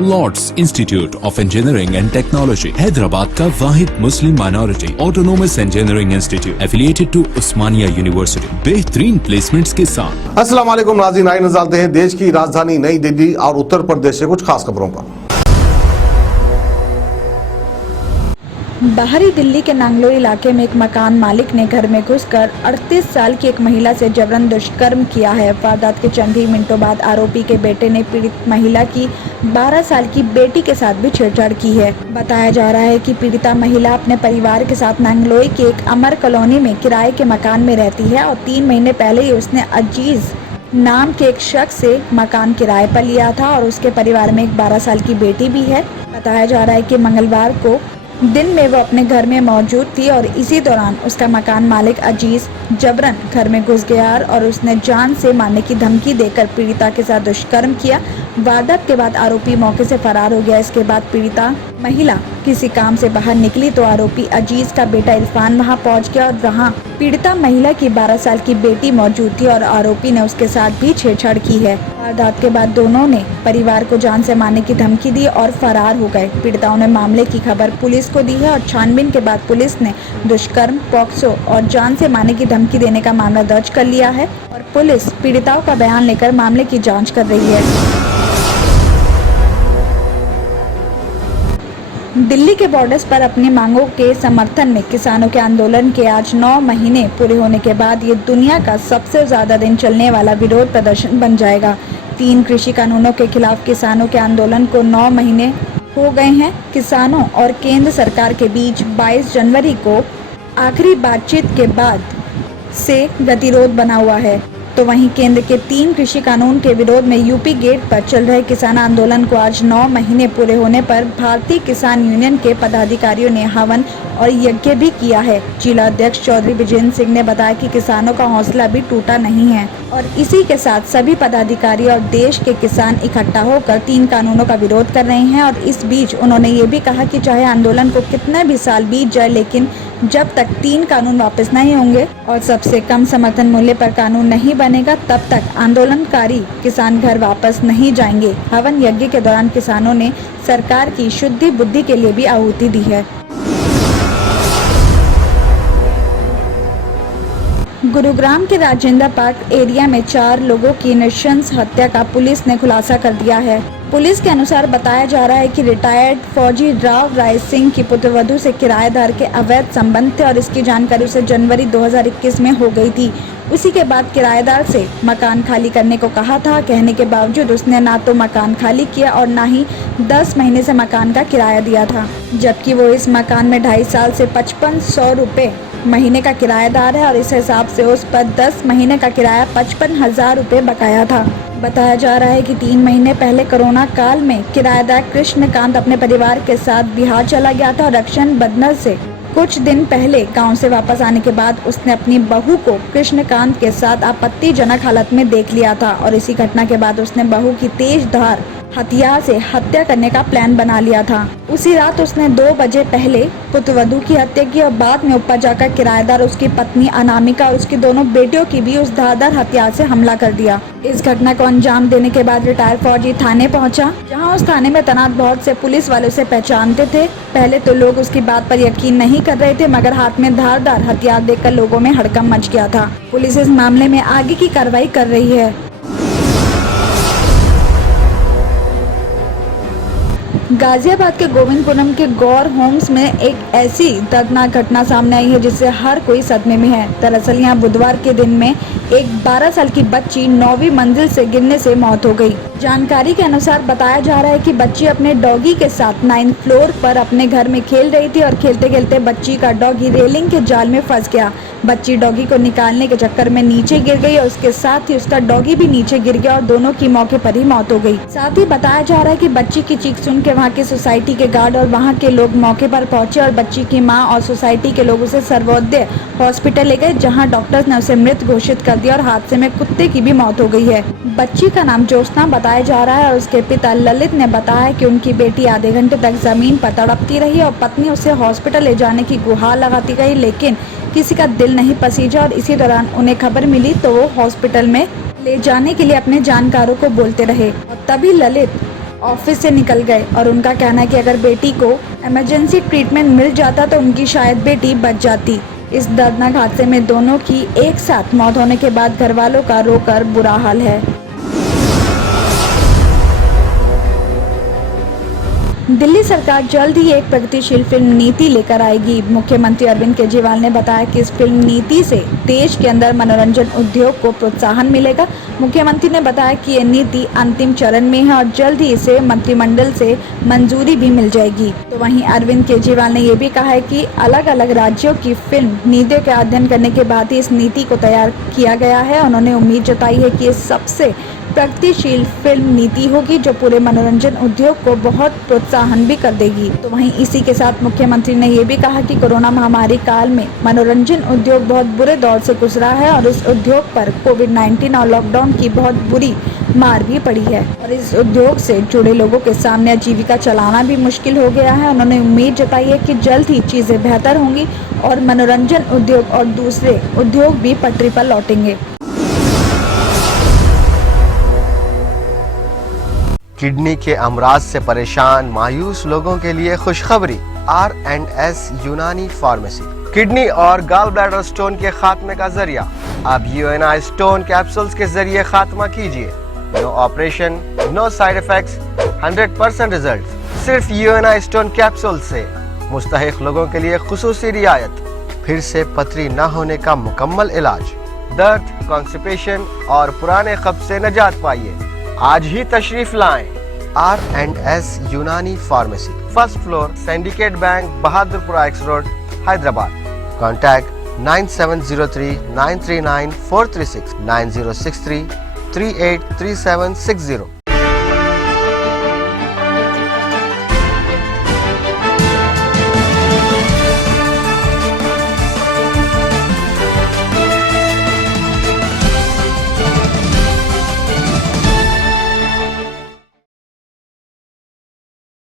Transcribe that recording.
Lord's institute of engineering and technology Hyderabad का वाहिद Muslim minority autonomous engineering institute affiliated to Osmania university बेहतरीन placements के साथ। अस्सलाम वालेकुम नाज़रीन, आइए नजर डालते हैं देश की राजधानी नई दिल्ली और उत्तर प्रदेश से कुछ खास खबरों पर। बाहरी दिल्ली के नांगलो इलाके में एक मकान मालिक ने घर में घुसकर 38 साल की एक महिला से जबरन दुष्कर्म किया है। वारदात के चंद ही मिनटों बाद आरोपी के बेटे ने पीड़ित महिला की 12 साल की बेटी के साथ भी छेड़छाड़ की है। बताया जा रहा है कि पीड़िता महिला अपने परिवार के साथ नांगलोई के एक अमर कॉलोनी में किराए के मकान में रहती है और 3 महीने पहले ही उसने अजीज नाम के एक शख्स से मकान किराए पर लिया था और उसके परिवार में एक 12 साल की बेटी भी है। बताया जा रहा है कि मंगलवार को दिन में वो अपने घर में मौजूद थी और इसी दौरान उसका मकान मालिक अजीज जबरन घर में घुस गया और उसने जान से मारने की धमकी देकर पीड़िता के साथ दुष्कर्म किया। वारदात के बाद आरोपी मौके से फरार हो गया। इसके बाद पीड़िता महिला किसी काम से बाहर निकली तो आरोपी अजीज का बेटा इरफान वहां पहुंच गया और वहां पीड़िता महिला की 12 साल की बेटी मौजूद थी और आरोपी ने उसके साथ भी छेड़छाड़ की है। वारदात के बाद दोनों ने परिवार को जान से मारने की धमकी दी और फरार हो गए। पीड़िताओं ने मामले की खबर पुलिस को दी है और छानबीन के बाद पुलिस ने दुष्कर्म, पॉक्सो और जान से मारने की धमकी देने का मामला दर्ज कर लिया है और पुलिस पीड़िताओं का बयान लेकर मामले की जाँच कर रही है। दिल्ली के बॉर्डर्स पर अपनी मांगों के समर्थन में किसानों के आंदोलन के आज 9 महीने पूरे होने के बाद ये दुनिया का सबसे ज्यादा दिन चलने वाला विरोध प्रदर्शन बन जाएगा। 3 कृषि कानूनों के खिलाफ किसानों के आंदोलन को 9 महीने हो गए हैं। किसानों और केंद्र सरकार के बीच 22 जनवरी को आखिरी बातचीत के बाद से गतिरोध बना हुआ है। तो वहीं केंद्र के 3 कृषि कानून के विरोध में यूपी गेट पर चल रहे किसान आंदोलन को आज 9 महीने पूरे होने पर भारतीय किसान यूनियन के पदाधिकारियों ने हवन और यज्ञ भी किया है। जिला अध्यक्ष चौधरी विजेंद्र सिंह ने बताया कि किसानों का हौसला भी टूटा नहीं है और इसी के साथ सभी पदाधिकारी और देश के किसान इकट्ठा होकर 3 कानूनों का विरोध कर रहे हैं। और इस बीच उन्होंने ये भी कहा कि चाहे आंदोलन को कितने भी साल बीत जाए, लेकिन जब तक 3 कानून वापस नहीं होंगे और सबसे कम समर्थन मूल्य पर कानून नहीं बनेगा, तब तक आंदोलनकारी किसान घर वापस नहीं जाएंगे। हवन यज्ञ के दौरान किसानों ने सरकार की शुद्धि बुद्धि के लिए भी आहुति दी है। गुरुग्राम के राजेंद्र पार्क एरिया में 4 लोगों की नृशंस हत्या का पुलिस ने खुलासा कर दिया है। पुलिस के अनुसार बताया जा रहा है कि रिटायर्ड फौजी राव राय सिंह की पुत्रवधू से किराएदार के अवैध संबंध थे और इसकी जानकारी उसे जनवरी 2021 में हो गई थी। उसी के बाद किराएदार से मकान खाली करने को कहा था। कहने के बावजूद उसने ना तो मकान खाली किया और ना ही 10 महीने से मकान का किराया दिया था, जबकि वो इस मकान में 2.5 साल से 5500 रुपए महीने का किराएदार है और इस हिसाब से उस पर 10 महीने का किराया 55,000 रुपए बकाया था। बताया जा रहा है कि 3 महीने पहले कोरोना काल में किराएदार कृष्णकांत अपने परिवार के साथ बिहार चला गया था और रक्षण बंधन से कुछ दिन पहले गांव से वापस आने के बाद उसने अपनी बहू को कृष्णकांत के साथ आपत्तिजनक हालत में देख लिया था और इसी घटना के बाद उसने बहू की तेज धार हथियार से हत्या करने का प्लान बना लिया था। उसी रात उसने 2 बजे पहले पुत्रवधू की हत्या की और बाद में ऊपर जाकर किराएदार, उसकी पत्नी अनामिका और उसकी दोनों बेटियों की भी उस धारदार हथियार से हमला कर दिया। इस घटना को अंजाम देने के बाद रिटायर्ड फौजी थाने पहुंचा, जहां उस थाने में तैनात बहुत से पुलिस वाले उसे पहचानते थे। पहले तो लोग उसकी बात पर यकीन नहीं कर रहे थे, मगर हाथ में धारदार हथियार देखकर लोगों में हड़कंप मच गया था। पुलिस इस मामले में आगे की कार्रवाई कर रही है। गाजियाबाद के गोविंदपुरम के गौर होम्स में एक ऐसी दर्दनाक घटना सामने आई है जिससे हर कोई सदमे में है। दरअसल यहाँ बुधवार के दिन में एक 12 साल की बच्ची 9वीं मंजिल से गिरने से मौत हो गई। जानकारी के अनुसार बताया जा रहा है कि बच्ची अपने डॉगी के साथ 9th फ्लोर पर अपने घर में खेल रही थी और खेलते खेलते बच्ची का डॉगी रेलिंग के जाल में फंस गया। बच्ची डॉगी को निकालने के चक्कर में नीचे गिर गई और उसके साथ ही उसका डॉगी भी नीचे गिर गया और दोनों की मौके पर ही मौत हो गई। साथ ही बताया जा रहा है कि बच्ची की चीख सुन के वहाँ के सोसाइटी के गार्ड और वहाँ के लोग मौके पर पहुंचे और बच्ची की माँ और सोसाइटी के लोग उसे सर्वोदय हॉस्पिटल ले गए, जहाँ डॉक्टर्स ने उसे मृत घोषित कर दिया और हादसे में कुत्ते की भी मौत हो गई है। बच्ची का नाम ज्योत्सना बताया जा रहा है और उसके पिता ललित ने बताया कि उनकी बेटी आधे घंटे तक जमीन पर तड़पती रही और पत्नी उसे हॉस्पिटल ले जाने की गुहार लगाती गई, लेकिन किसी का दिल नहीं पसीजा और इसी दौरान उन्हें खबर मिली तो वो हॉस्पिटल में ले जाने के लिए अपने जानकारों को बोलते रहे और तभी ललित ऑफिस से निकल गए और उनका कहना है कि अगर बेटी को इमरजेंसी ट्रीटमेंट मिल जाता तो उनकी शायद बेटी बच जाती। इस दर्दनाक हादसे में दोनों की एक साथ मौत होने के बाद घर वालों का रोकर बुरा हाल है। दिल्ली सरकार जल्द ही एक प्रगतिशील फिल्म नीति लेकर आएगी। मुख्यमंत्री अरविंद केजरीवाल ने बताया कि इस फिल्म नीति से देश के अंदर मनोरंजन उद्योग को प्रोत्साहन मिलेगा। मुख्यमंत्री ने बताया कि ये नीति अंतिम चरण में है और जल्द ही इसे मंत्रिमंडल से मंजूरी भी मिल जाएगी। तो वहीं अरविंद केजरीवाल ने ये भी कहा है कि अलग अलग राज्यों की फिल्म नीतियों का अध्ययन करने के बाद ही इस नीति को तैयार किया गया है। उन्होंने उम्मीद जताई है कि ये सबसे प्रगतिशील फिल्म नीति होगी जो पूरे मनोरंजन उद्योग को बहुत प्रोत्साहन भी कर देगी। तो वहीं इसी के साथ मुख्यमंत्री ने ये भी कहा कि कोरोना महामारी काल में मनोरंजन उद्योग बहुत बुरे दौर से गुजरा है और इस उद्योग पर कोविड-19 और लॉकडाउन की बहुत बुरी मार भी पड़ी है और इस उद्योग से जुड़े लोगों के सामने आजीविका चलाना भी मुश्किल हो गया है। उन्होंने उम्मीद जताई है कि जल्द ही चीजें बेहतर होंगी और मनोरंजन उद्योग और दूसरे उद्योग भी पटरी पर लौटेंगे। किडनी के अमराज से परेशान मायूस लोगों के लिए खुशखबरी। R&S यूनानी फार्मेसी किडनी और गॉल ब्लैडर स्टोन के खात्मे का जरिया। अब UNI स्टोन कैप्सूल्स के जरिए खात्मा कीजिए। No operation, no side effects, 100% result. सिर्फ UNI स्टोन कैप्सूल से मुस्तहिक लोगों के लिए खुसूसी रियायत। फिर से पथरी न होने का मुकम्मल इलाज। दर्द, कॉन्स्टिपेशन और पुराने कब्ज से निजात पाइए। आज ही तशरीफ लाएं। R&S यूनानी pharmacy, first floor, syndicate bank, Bahadurpura x road, Hyderabad. Contact 9703 939 436 9063 383760।